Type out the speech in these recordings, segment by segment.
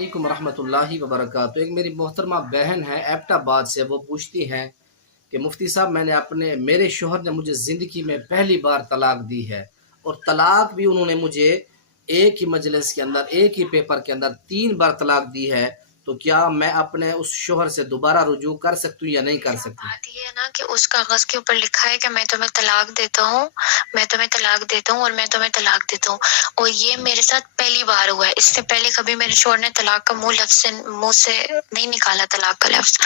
علیکم ورحمۃ اللہ وبرکاتہ۔ ایک میری محترمہ بہن ہے ایبٹ آباد سے، وہ پوچھتی ہیں کہ مفتی صاحب میں نے میرے شوہر نے مجھے زندگی میں پہلی بار طلاق دی ہے، اور طلاق بھی انہوں نے مجھے ایک ہی مجلس کے اندر، ایک ہی پیپر کے اندر 3 بار طلاق دی ہے، تو کیا میں اپنے اس شوہر سے دوبارہ رجوع کر سکتی ہوں یا نہیں کر سکتی؟ بات یہ ہے نا کہ اس کاغذ کے اوپر لکھا ہے کہ میں تمہیں طلاق دیتا ہوں، میں تمہیں طلاق دیتا ہوں اور میں تمہیں طلاق دیتا ہوں، اور یہ میرے ساتھ پہلی بار ہوا ہے۔ اس سے پہلے کبھی میرے شوہر نے طلاق کا منہ سے نہیں نکالا، طلاق کا لفظ۔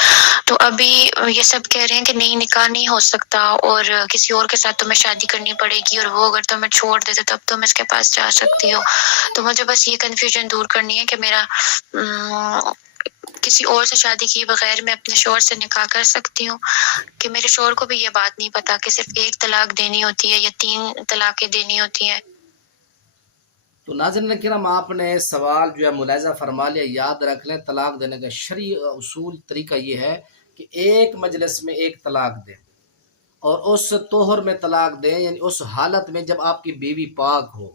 تو ابھی یہ سب کہہ رہے ہیں کہ نہیں، نکاح نہیں ہو سکتا اور کسی اور کے ساتھ تمہیں شادی کرنی پڑے گی، اور وہ اگر تمہیں چھوڑ دے تو تب تم اس کے پاس جا سکتی ہو۔ تو مجھے بس یہ کنفیوژن دور کرنی ہے کہ میرا کسی اور سے شادی کیے بغیر میں اپنے شوہر سے نکاح کر سکتی ہوں، کہ میرے شوہر کو بھی یہ بات نہیں پتا کہ صرف ایک طلاق دینی ہوتی ہے یا 3 طلاقیں دینی ہوتی ہیں۔ تو ناظرین کرام، آپ نے سوال جو ہے ملاحظہ فرما لیا، یاد رکھ لیں طلاق دینے کا شرعی اصول طریقہ یہ ہے کہ ایک مجلس میں ایک طلاق دیں، اور اس طہر میں طلاق دیں، یعنی اس حالت میں جب آپ کی بیوی پاک ہو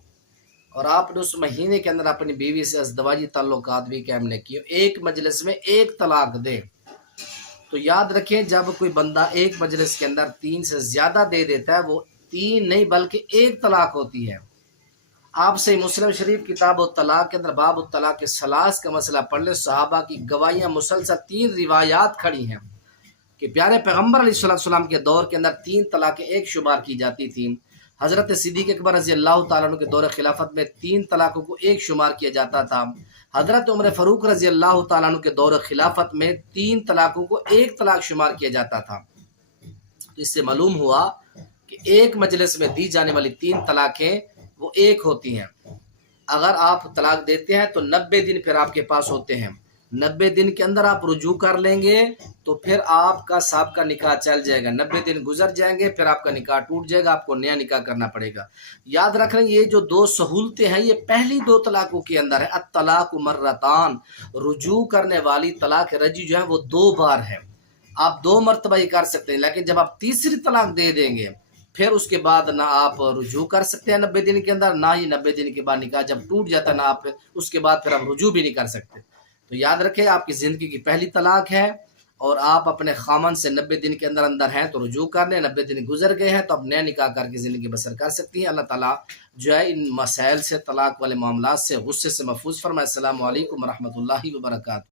اور آپ نے اس مہینے کے اندر اپنی بیوی سے ازدواجی تعلقات بھی قائم نہ کیے، ایک مجلس میں ایک طلاق دیں۔ تو یاد رکھیں، جب کوئی بندہ ایک مجلس کے اندر 3 سے زیادہ دے دیتا ہے، وہ 3 نہیں بلکہ ایک طلاق ہوتی ہے۔ آپ سے مسلم شریف کتاب الطلاق کے اندر باب الطلاق ثلاث کا مسئلہ پڑھ لیں، صحابہ کی گواہیاں مسلسل 3 روایات کھڑی ہیں کہ پیارے پیغمبر علیہ السلام کے دور کے اندر 3 طلاقیں ایک شمار کی جاتی تھیں۔ حضرت صدیق اکبر رضی اللہ تعالیٰ عنہ کے دور خلافت میں 3 طلاقوں کو ایک شمار کیا جاتا تھا۔ حضرت عمر فاروق رضی اللہ تعالیٰ عنہ کے دور خلافت میں 3 طلاقوں کو ایک طلاق شمار کیا جاتا تھا۔ تو اس سے معلوم ہوا کہ ایک مجلس میں دی جانے والی 3 طلاقیں وہ ایک ہوتی ہیں۔ اگر آپ طلاق دیتے ہیں تو 90 دن پھر آپ کے پاس ہوتے ہیں، 90 دن کے اندر آپ رجوع کر لیں گے تو پھر آپ کا سابقہ نکاح چل جائے گا، 90 دن گزر جائیں گے پھر آپ کا نکاح ٹوٹ جائے گا، آپ کو نیا نکاح کرنا پڑے گا۔ یاد رکھ لیں یہ جو 2 سہولتیں ہیں یہ پہلی 2 طلاقوں کے اندر ہے۔ الطلاق مرتان، رجوع کرنے والی طلاق رجعی جو ہے وہ 2 بار ہے، آپ 2 مرتبہ ہی کر سکتے ہیں، لیکن جب آپ تیسری طلاق دے دیں گے پھر اس کے بعد نہ آپ رجوع کر سکتے ہیں 90 دن کے اندر، نہ ہی 90 دن کے بعد نکاح جب ٹوٹ جاتا ہے نہ آپ اس کے بعد پھر آپ رجوع بھی نہیں کر سکتے۔ تو یاد رکھیں آپ کی زندگی کی پہلی طلاق ہے اور آپ اپنے خامن سے 90 دن کے اندر ہیں تو رجوع کر لیں، 90 دن گزر گئے ہیں تو آپ نیا نکاح کر کے زندگی بسر کر سکتی ہیں۔ اللہ تعالیٰ جو ہے ان مسائل سے، طلاق والے معاملات سے، غصے سے محفوظ فرمائے۔ السلام علیکم ورحمۃ اللہ وبرکاتہ۔